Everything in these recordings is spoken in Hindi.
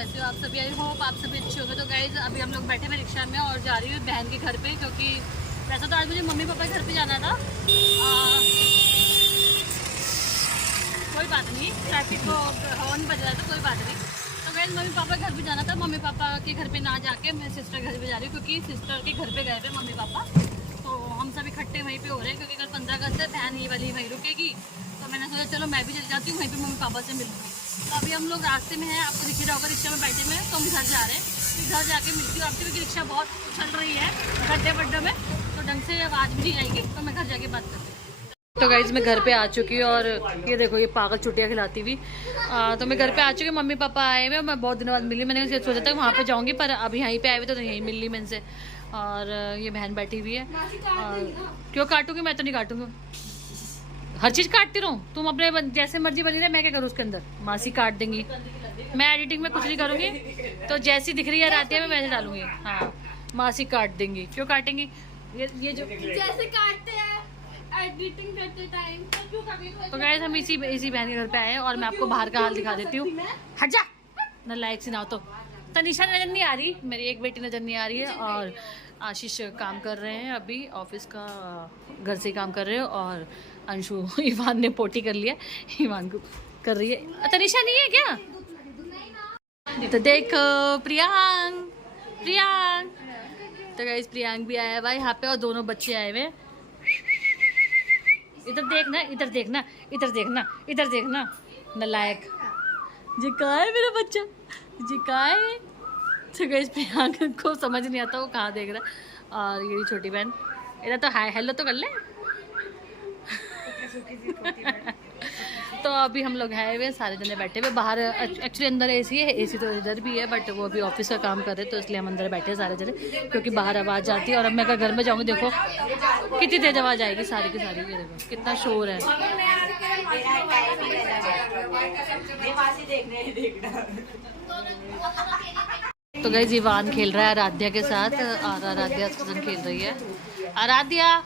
कैसे हो आप सभी? आई होप आप सभी अच्छे होंगे। तो गाइज अभी हम लोग बैठे हुए रिक्शा में और जा रही हूँ बहन के घर पे, क्योंकि वैसे तो आज मुझे मम्मी पापा के घर पे जाना था। कोई बात नहीं, ट्रैफिक को हॉर्न बज रहा था, कोई बात नहीं। तो गाइज मम्मी पापा के घर पे जाना था। मम्मी पापा के घर पे ना जाके मैं सिस्टर के घर पे जा रही हूँ, क्योंकि सिस्टर के घर पे गए थे मम्मी पापा। तो हम सब इकट्ठे वहीं पे हो रहे हैं, क्योंकि कल 15 अगस्त है, बहन ये वाली वहीं रुकेगी। तो मैंने सोचा चलो मैं भी चली जाती हूँ, वहीं पे मम्मी पापा से मिलती हूँ। तो अभी हम लोग रास्ते में हैं, आपको दिख रहा होगा, रिक्शा में बैठे हुए हैं। तो हम घर जा रहे हैं, तो घर जाके मिलती हूँ आपसे, क्योंकि रिक्शा बहुत चल रही है गड्ढे वड्ढे में, तो ढंग से आवाज़ भी नहीं आएगी। तो मैं घर जाके बात करती हूँ। तो गाइज मैं घर पे आ चुकी हूँ और ये देखो ये पागल चुटिया खिलाती हुई। तो मैं घर पे आ चुकी हूँ, मम्मी पापा आए हुए, मैं बहुत दिनों बाद मिली। मैंने सोचा था वहाँ पे जाऊँगी, पर अब यहीं पे आए हुए तो यहीं मिल ली मैं इनसे। और ये बहन बैठी हुई है। क्यों काटूंगी? मैं तो नहीं काटूंगी, हर चीज़ काटती रहूँ। तुम अपने जैसे मर्जी बनी रहे, मैं क्या करूँ उसके अंदर? मासी काट देंगी, मैं एडिटिंग में कुछ नहीं करूँगी। तो जैसी दिख रही है रातिया मैं वैसे डालूंगी। हाँ, मासी काट देंगी। क्यों काटेंगी? ये जो जैसे काटते हैं एडिटिंग करते टाइम, तो क्यों कभी? तो गाइस हम इसी बहन के घर पे आए हैं और मैं आपको बाहर का हाल दिखा देती हूँ। हट जा ना, लाइक से ना। तो तनिषा नजर नहीं आ रही, मेरी एक बेटी नजर नहीं आ रही है, और आशीष काम कर रहे हैं अभी ऑफिस का, घर से काम कर रहे हो। और अंशु ईवान ने पोटी कर लिया, ईवान को कर रही है। तनिषा नहीं है क्या? तो देखो प्रियांक। तो गाइस प्रियांक भी आया हुआ है यहाँ पे, और दोनों बच्चे आए हुए हैं। इधर देखना, इधर देखना, इधर देखना, इधर देखना, नालायक। जी कहाँ है मेरा बच्चा? जी कहाँ है? तो गाइस प्रियांक को समझ नहीं आता वो कहाँ देख रहा है। और ये छोटी बहन, इधर तो हाय हेलो तो कर ले। तो अभी हम लोग हैं वे सारे जने बैठे हुए बाहर। एक्चुअली अंदर एसी है, एसी तो इधर भी है, बट वो अभी ऑफिस का काम कर रहे हैं, तो इसलिए हम अंदर बैठे हैं सारे जने, क्योंकि बाहर आवाज़ आती है। और अब मैं अगर घर में जाऊँगी, देखो कितनी तेज आवाज़ आएगी सारी की सारी। ये देखो कितना शोर है। तो गाइस ईवान खेल रहा है आराध्या के साथ, और आराध्या उसके साथ खेल रही है। आराध्या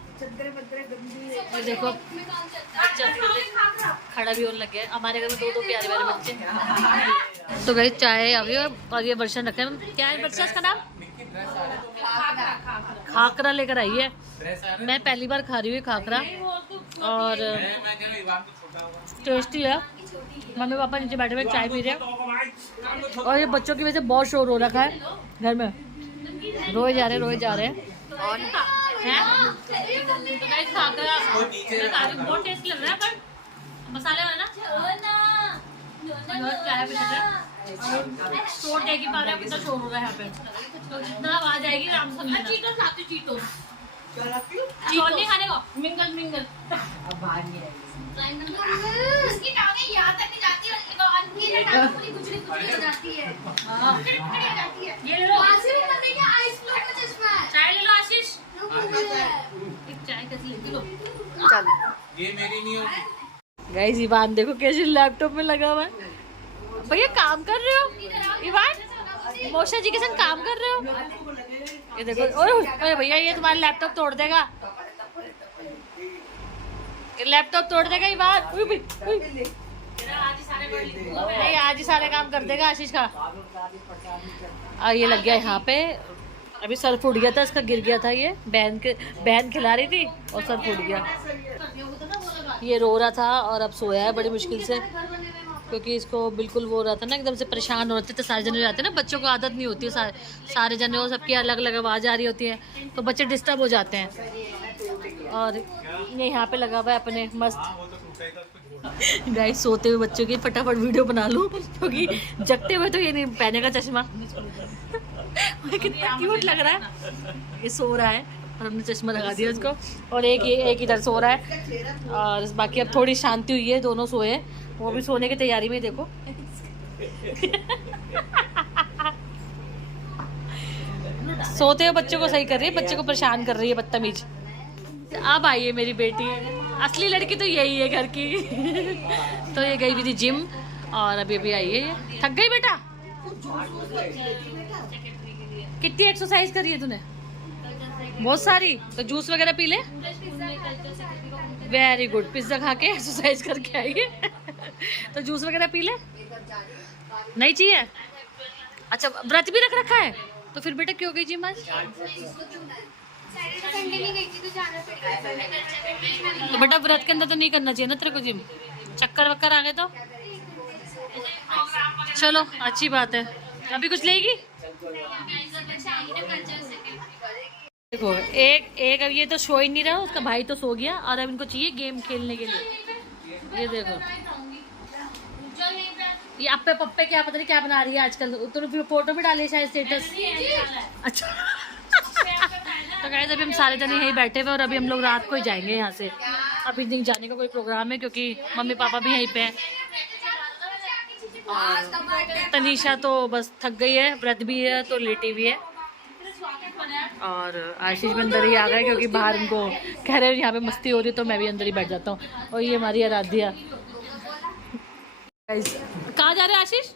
ये देखो खड़ा भी होने लग गया। हमारे घर में दो प्यारे प्यारे बच्चे। तो गाइस चाय अभी, और ये बर्शन रखा है। क्या है बर्शन का नाम? खाकरा लेकर आई है। मैं पहली बार खा रही हूँ खाकरा, और टेस्टी है। मम्मी पापा नीचे बैठे हुए चाय पी रहे हैं, और ये बच्चों की वजह से बहुत शोर हो रखा है घर में, रोए जा रहे हैं। तो गाइस खाकरा बहुत टेस्टी लग रहा है, पर मसाले वाला ना क्या है शोर देख ही पा रहे हो कितना शोर हो रहा है यहाँ पे। तो जितना आवाज आएगी आराम से चीटो नहीं खाने को, मिंगल उसकी टांगें यहाँ तक नहीं जाती है, इनकी टांगें पूरी कुचली हो जाती है। ये ले लो, आशीष करने के आइस फ्लैट में चश्मा है। चाय ले लो आशीष, एक चाय कैसे लेती लो? चल ये मेरी नहीं होगी। गाइस ईवान देखो कैसे लैपटॉप में लगा हुआ है। भैया काम कर रहे हो ईवान? मौसा जी के साथ काम कर रहे हो? ये देखो, ओए भैया ये तुम्हारा लैपटॉप तोड़ देगा, लैपटॉप तोड़ देगा ईवान। नहीं आज ही सारे काम कर देगा आशीष का। ये लग गया यहाँ पे, अभी सर फूट गया था इसका, गिर गया था। ये बहन खिला रही थी और सर फूट गया। ये रो रहा था और अब सोया है बड़ी मुश्किल से, क्योंकि इसको बिल्कुल वो हो रहा था ना, एकदम से परेशान हो रहे थे। तो सारे जने जाते हैं ना, बच्चों को आदत नहीं होती है, सारे जने हो, सबकी अलग अलग आवाज़ आ रही होती है, तो बच्चे डिस्टर्ब हो जाते हैं। और ये यहाँ पे लगा हुआ है अपने मस्त। गाइस सोते हुए बच्चों की फटाफट वीडियो बना लूँ, क्योंकि जगते हुए तो ये नहीं पहनेगा चश्मा। कितना क्यूट लग रहा है। ये सो रहा है और हमने चश्मा लगा दिया उसको, और एक इधर सो रहा है, और बाकी अब थोड़ी शांति हुई है, दोनों सोए, वो भी सोने की तैयारी में। देखो सोते हुए बच्चों को सही कर रही है, बच्चे को परेशान कर रही है बदतमीज। अब आई है मेरी बेटी, असली लड़की तो यही है घर की। तो ये गई भी थी जिम, और अभी आई है ये। थक गई बेटा? कितनी एक्सरसाइज करी है तूने? बहुत सारी। तो जूस वगैरह पी ले। वेरी गुड, पिज्जा खा के एक्सरसाइज करके आई है। तो जूस वगैरह पी ले। नहीं चाहिए? अच्छा व्रत भी रख रखा है, तो फिर बेटा क्यों गई जिम आज? सैटरडे संडे नहीं गई थी तो जाना पड़ेगा। तो बेटा व्रत के अंदर तो नहीं करना चाहिए ना तेरे को जिम, चक्कर वक्कर आ गए तो। चलो अच्छी बात है। अभी कुछ लेगी? देखो एक एक अब ये तो सो ही नहीं रहा, उसका भाई तो सो गया और अब इनको चाहिए गेम खेलने के लिए। ये देखो ये अप्पे पप्पे क्या पता नहीं क्या बना रही है आजकल, तो फिर फोटो भी डाली शायद स्टेटस। अच्छा तो गाइस अभी हम सारे जने यहीं बैठे हुए और अभी हम लोग रात को ही जाएंगे यहाँ से। अभी नहीं जाने का कोई प्रोग्राम है क्योंकि मम्मी पापा भी यहीं पे हैं। तनीषा तो बस थक गई है, व्रत भी है तो लेटी भी है, और आशीष भी अंदर ही आ गए क्योंकि बाहर उनको कह रहे हैं यहाँ पे मस्ती हो रही है, तो मैं भी अंदर ही बैठ जाता हूँ। और ये हमारी आराध्या। कहाँ जा रहे हैं आशीष?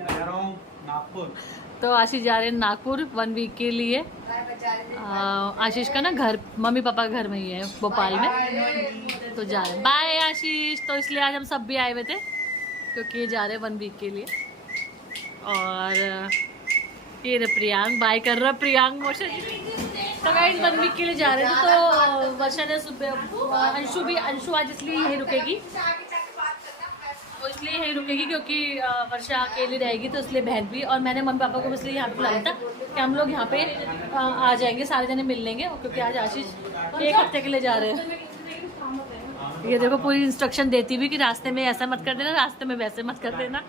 नागपुर। तो आशीष जा रहे हैं नागपुर 1 वीक के लिए। आशीष का ना घर मम्मी पापा का घर में ही है भोपाल में, तो जा रहे हैं। बाय आशीष। तो इसलिए आज हम सब भी आए हुए थे क्योंकि जा रहे हैं 1 वीक के लिए। और ये प्रियांक बाय कर रहा, प्रियांक मोशन। तो गाइस 1 वीक के लिए जा रहे थे, तो वर्षा ने सुबह अंशु आज इसलिए यहीं रुकेगी, वो इसलिए यहीं रुकेगी क्योंकि वर्षा अकेली रहेगी, तो इसलिए बहन भी। और मैंने मम्मी पापा को इसलिए यहाँ पे बुलाया था कि हम लोग यहाँ पे आ जाएंगे, सारे जने मिल लेंगे, क्योंकि आज आशीष 1 हफ्ते के लिए जा रहे हैं। ये देखो पूरी इंस्ट्रक्शन देती हुई कि रास्ते में ऐसा मत कर देना, रास्ते में वैसे मत कर देना।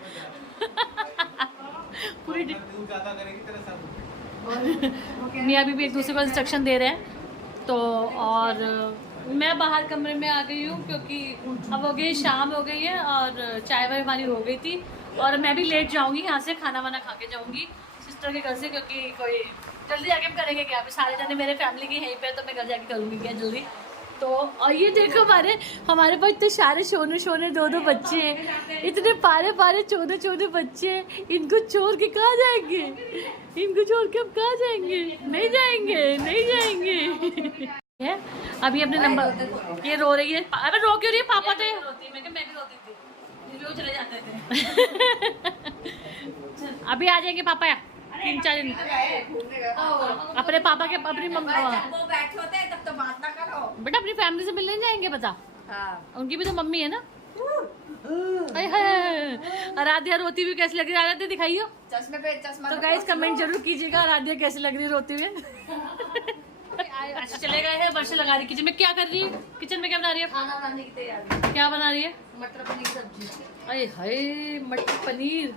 पूरी मियाँ भी एक दूसरे को इंस्ट्रक्शन दे रहे हैं। तो और मैं बाहर कमरे में आ गई हूँ क्योंकि अब हो गई शाम हो गई है और चाय वाय हमारी हो गई थी, और मैं भी लेट जाऊँगी यहाँ से, खाना वाना खा के जाऊँगी सिस्टर के घर से, क्योंकि कोई जल्दी जाके हम करेंगे क्या, अभी सारे जने मेरे फैमिली के यहीं पे, तो मैं घर जाके करूँगी क्या जल्दी। तो और ये देखो हमारे पास इतने सारे सोने 2 बच्चे हैं, इतने पारे चोने बच्चे, इनको छोड़ के कहाँ जाएंगे, इनको छोड़ के हम कहाँ जाएंगे? नहीं जाएंगे। है अभी अपने नंबर, ये रो रही है। अबे रो क्यों रही है? पापा थे मैं भी रोती थी, रोज चले जाते थे। अभी आ जाएंगे पापा 3-4 दिन। अपने पापा के अपनी मम्मी वो बैठे होते हैं तब तो बात ना करो बेटा, अपनी फैमिली से मिलने जाएंगे बता। हाँ। उनकी भी तो मम्मी है ना। आराध्या रोती हुई कैसी लग रही है? आराध्या दिखाइयो चश्मे पे चश्मा। तो गाइस कमेंट जरूर कीजिएगा आराध्या कैसी लग रही है रोती हुए। अच्छा चले गए हैं, वर्षा लगा रही किचन में। क्या कर रही है किचन में? क्या बना रही है? खाना बनाने की तैयारी। क्या बना रही है? मटर पनीर सब्जी। अरे हाय मटर पनीर।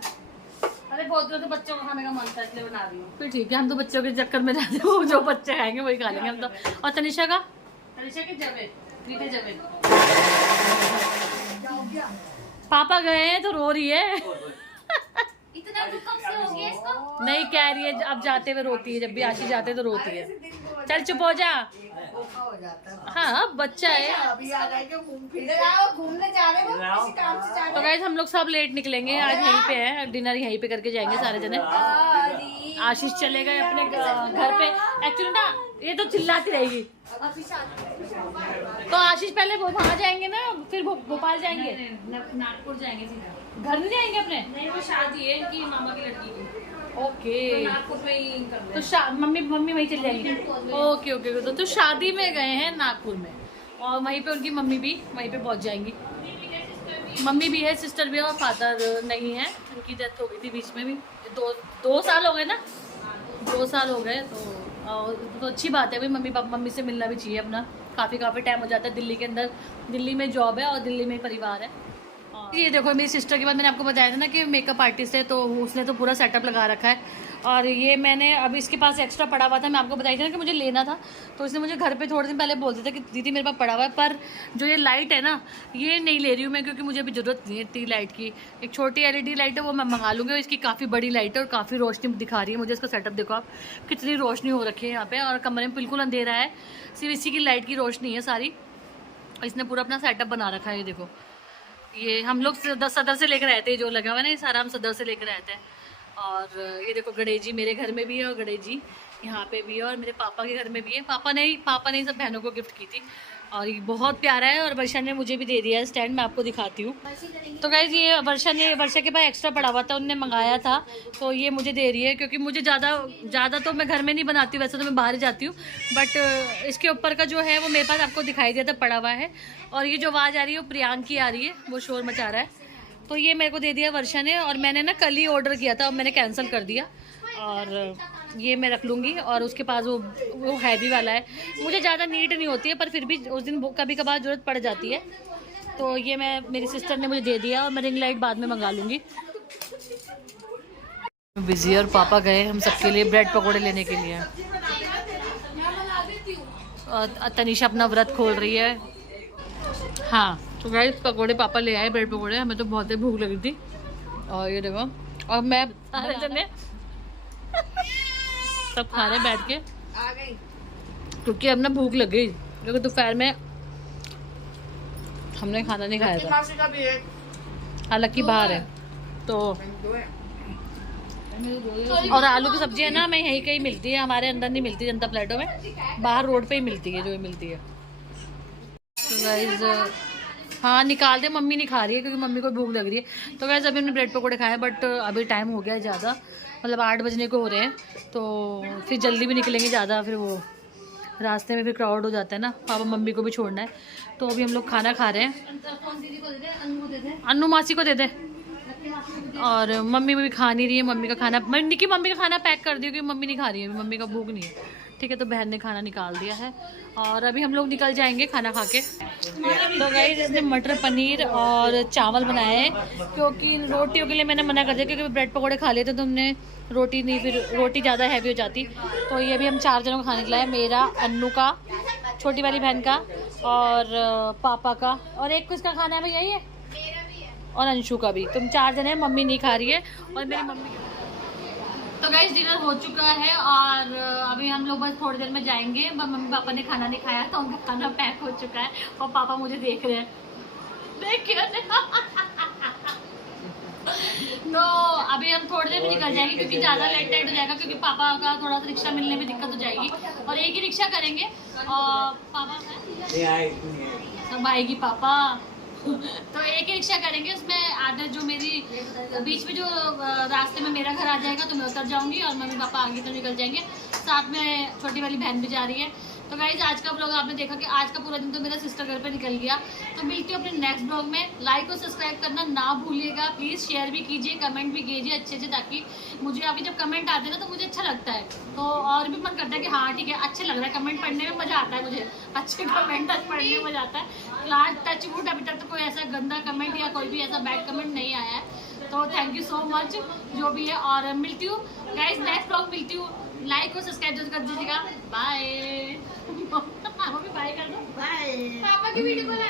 अरे बहुत तो बच्चों को खाने का मन था इसलिए बना रही हूँ। फिर ठीक है, हम तो बच्चों के चक्कर में रहते हैं, जो बच्चे खाएंगे वही खा लेंगे हम तो। और तनिषा के मीठे जवे पापा गए हैं तो रो रही है। इतना दुख कब से हो गया इसको? नहीं कह रही है, अब जाते हुए रोती है, जब भी आशी जाते हैं तो रोती है। चल चुप हो जा। हाँ बच्चा है। अभी आ गए कि घूमने जा रहे हो, किसी काम से जा रहे तो गाइस हम लोग सब लेट निकलेंगे, आज यहीं पे है, डिनर यहीं पे करके जाएंगे सारे जने। आशीष चले गए अपने घर पे। एक्चुअली ना ये तो चिल्लाती रहेगी। तो आशीष पहले वहाँ जाएंगे ना, फिर भोपाल जाएंगे, नागपुर जाएंगे सीधा। घर नहीं जाएंगे अपने? नहीं वो शादी है इनकी मामा की लड़की की। ओके तो नागपुर में ही कर तो मम्मी वहीं चली जाएंगी। ओके तो शादी में गए हैं नागपुर में, और वहीं पे उनकी मम्मी भी वहीं पे पहुंच जाएंगी। मम्मी भी है, सिस्टर भी है, और फादर नहीं है, उनकी डेथ हो गई थी बीच में भी। 2 साल हो गए ना, 2 साल हो गए। तो अच्छी बात है भाई, मम्मी से मिलना भी चाहिए अपना। काफ़ी टाइम हो जाता है दिल्ली के अंदर, दिल्ली में जॉब है और दिल्ली में परिवार है। ये देखो मेरी सिस्टर के बाद मैंने आपको बताया था ना कि मेकअप आर्टिस्ट है, तो उसने तो पूरा सेटअप लगा रखा है। और ये मैंने अब इसके पास एक्स्ट्रा पड़ा हुआ था, मैं आपको बताई थी ना कि मुझे लेना था, तो उसने मुझे घर पे थोड़े दिन पहले बोलते थे कि दीदी मेरे पास पड़ा हुआ है, पर जो ये लाइट है ना ये नहीं ले रही हूँ मैं, क्योंकि मुझे अभी ज़रूरत नहीं है इतनी लाइट की। एक छोटी LED लाइट है वो मैं मंगा लूँगी, इसकी काफ़ी बड़ी लाइट है और काफ़ी रोशनी दिखा रही है मुझे। इसका सेटअप देखो आप, कितनी रोशनी हो रखी है यहाँ पर, और कमरे में बिल्कुल अंधेरा है, सिर्फ इसी की लाइट की रोशनी है सारी। इसने पूरा अपना सेटअप बना रखा है। ये देखो ये हम लोग सदर से लेकर आए थे, जो लगा हुआ है ना ये सारा हम सदर से लेकर आए थे। और ये देखो गणेश जी मेरे घर में भी है, और गणेश जी यहाँ पे भी है, और मेरे पापा के घर में भी है। पापा ने सब बहनों को गिफ्ट की थी। और ये बहुत प्यारा है और वर्षा ने मुझे भी दे दिया है स्टैंड, मैं आपको दिखाती हूँ। तो गाइस ये वर्षा के पास एक्स्ट्रा पड़ा हुआ था, उनने मंगाया था तो ये मुझे दे रही है, क्योंकि मुझे ज़्यादा तो मैं घर में नहीं बनाती हूँ, वैसे तो मैं बाहर ही जाती हूँ, बट इसके ऊपर का जो है वो मेरे पास आपको दिखाई दिया था पड़ा हुआ है। और ये जो आवाज़ आ रही है वो प्रियांक की आ रही है, वो शोर मचा रहा है, तो ये मेरे को दे दिया वर्षा ने। और मैंने ना कल ही ऑर्डर किया था और मैंने कैंसिल कर दिया, और ये मैं रख लूँगी। और उसके पास वो हैवी वाला है, मुझे ज़्यादा नीड नहीं होती है, पर फिर भी उस दिन कभी कभार ज़रूरत पड़ जाती है, तो ये मेरी सिस्टर ने मुझे दे दिया। और मैं रिंग लाइट बाद में मंगा लूँगी। बिजी और पापा गए हम सबके लिए ब्रेड पकौड़े लेने के लिए, और तनीषा अपना व्रत खोल रही है। हाँ तो गाइस पकौड़े पापा ले आए, ब्रेड पकौड़े, हमें तो बहुत ही भूख लगी थी। और ये देखो, और मैं सारे जने सब खा रहे बैठ के, क्योंकि अब ना भूख लग गई, क्योंकि दोपहर में हमने खाना नहीं खाया था, हालांकि बाहर है तो। और आलू की सब्जी है ना, हमें यहीं कहीं मिलती है, हमारे अंदर नहीं मिलती जनता प्लेटों में, बाहर रोड पे ही मिलती है, जो ही मिलती है। तो गाइस हाँ निकाल दे, मम्मी नहीं खा रही है क्योंकि मम्मी को भूख लग रही है। तो गाइस अभी हमने ब्रेड पकौड़े खाए, बट अभी टाइम हो गया है ज़्यादा, मतलब 8 बजने को हो रहे हैं, तो फिर जल्दी भी निकलेंगे ज़्यादा, फिर वो रास्ते में फिर क्राउड हो जाता है ना, पापा मम्मी को भी छोड़ना है। तो अभी हम लोग खाना खा रहे हैं, अन्नू मासी को दे दे, और मम्मी भी खा नहीं रही है, मम्मी का खाना निकी मम्मी का खाना पैक कर दिया क्योंकि मम्मी नहीं खा रही है, मम्मी का भूख नहीं है, ठीक है। तो बहन ने खाना निकाल दिया है और अभी हम लोग निकल जाएंगे खाना खा के। तो गाइस इसने मटर पनीर और चावल बनाए हैं, क्योंकि रोटियों के लिए मैंने मना कर दिया, क्योंकि ब्रेड पकौड़े खा लिए थे तो हमने रोटी नहीं, फिर रोटी ज़्यादा हैवी हो जाती। तो ये भी हम 4 जनों को खाने खिलाया, मेरा, अन्नू का, छोटी वाली बहन का और पापा का, और एक किसका खाना है भैया ये, और अंशु का भी। तुम 4 जने हैं, मम्मी नहीं खा रही है और मेरी मम्मी। तो गाइस डिनर हो चुका है और अभी हम लोग बस थोड़ी देर में जाएंगे। मम्मी पापा ने खाना नहीं खाया तो उनका खाना पैक हो चुका है और पापा मुझे देख रहे हैं, देखिए तो अभी हम थोड़ी देर में निकल जाएंगे, क्योंकि ज़्यादा लेट नाइट हो जाएगा, क्योंकि पापा का थोड़ा सा रिक्शा मिलने में दिक्कत हो जाएगी, और एक ही रिक्शा करेंगे। और पापा सब आएगी पापा तो एक ही रिक्शा करेंगे, उसमें आधे जो मेरी बीच में जो रास्ते में मेरा घर आ जाएगा तो मैं उतर जाऊंगी और मम्मी पापा आगे तो निकल जाएंगे, साथ में छोटी वाली बहन भी जा रही है। तो गाइज आज का ब्लॉग आपने देखा कि आज का पूरा दिन तो मेरा सिस्टर घर पे निकल गया। तो मिलती हूँ अपने नेक्स्ट ब्लॉग में। लाइक और सब्सक्राइब करना ना भूलिएगा प्लीज़, शेयर भी कीजिए, कमेंट भी कीजिए अच्छे से, ताकि मुझे आपके जब कमेंट आते हैं ना तो मुझे अच्छा लगता है, तो और भी मन करता है कि हाँ ठीक है अच्छे लग रहा है, कमेंट पढ़ने में मज़ा आता है, मुझे अच्छे कमेंट पढ़ने में मज़ा आता है। लास्ट टच वुड अभी तक तो कोई ऐसा गंदा कमेंट या कोई भी ऐसा बैड कमेंट नहीं आया है, तो थैंक यू सो मच जो भी है। और मिलती हूँ गाइज नेक्स्ट ब्लॉग, मिलती हूँ, लाइक और सब्सक्राइब जरूर कर दीजिएगा। बाय बाय कर दो, बाय। पापा की वीडियो बनाए।